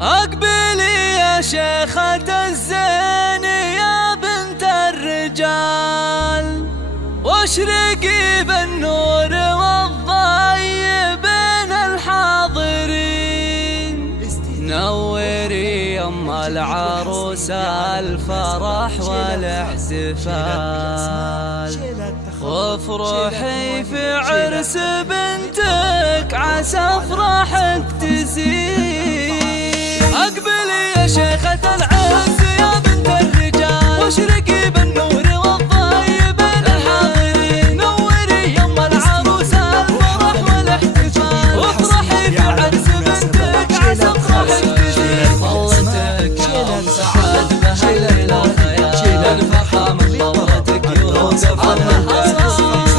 أقبلي يا شيخة الزين يا بنت الرجال، واشرقي بالنور والضي بين الحاضرين. نوري أم العروس الفرح والاحتفال، وافرحي في عرس بنتك عسى افراحك تزيد. أقبلي يا شيخة العز يا بنت الرجال، واشرقي بالنور والضي بين الحاضرين. نوري يم العروس الفرح والاحتفال، وافرحي في عرس بنتك عسى افراحك تزيد. ظلتك يوم سعاد بهالليلة خيال، الفرحة من ظلتك يوسف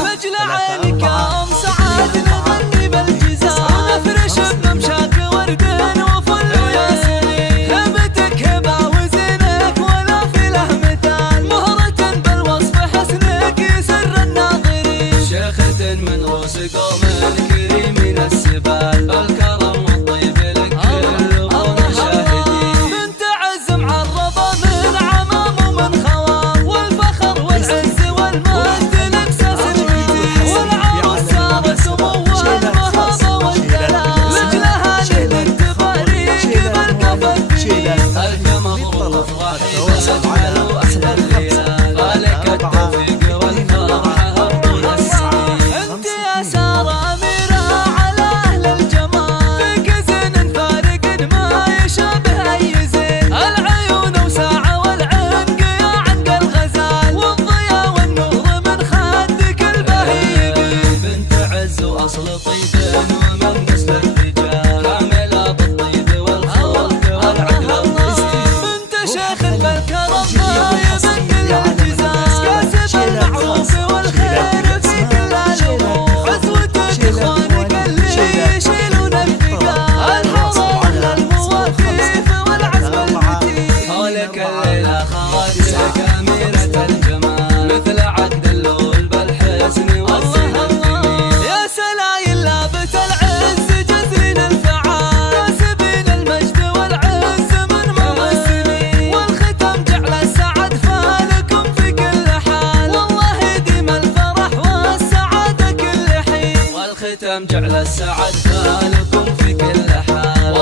مجل عينك يا أم سعاد نغني بالجزال، ونفرش بممشاك ورد وفل وياسمين. هبتك هبة وزنك ولا في له مثال، مهرة بالوصف حسنك يسر الناظرين. شيخة من روس قوم كريمين السبال، الكرم والطيب لك كلهم شاهدين. بنت عز معرضة من عمام ومن خوام، والفخر والعز والمجد لكساس الجديد. والعروس صارت سمو والمهابة والدلال، لجلها نهدك تباريك بالكفى الدين. ألف مبروك افرحي بالأجمل وأحلى الليال، ولك التوفيق والفرحة طول السنين. انت يا سارة أميرة على أهل الجمال، فيك زين فارق ما يشابه أي زين. العيون وساعة والعنق يا عنق الغزال، والضيا والنور من خدك البهي يبين. بنت عز وأصل طيب ومن نسل الرجال، كاملة بالطيب والخلق والعقل والدين. بنت شيخ بالكرم طايب كل الجزال، كاسب المعروف والخير في كل الأمور. عزوتك إخوانك اللي يشيلون الثقال، الحضارة المواقف والعزم المتين. حولك الليلة خواتك أميرة الجمال، مثل عقد اللول بالحسن والسنة الجميل. يا سلايل لابت العز جزرين الفعال، كاسبين المجد والعز من مضى السنين. والختم جعل السعد فالكم في كل حال، والله يديم الفرح والسعادة كل حين. والختم جعل السعد فالكم في كل حال.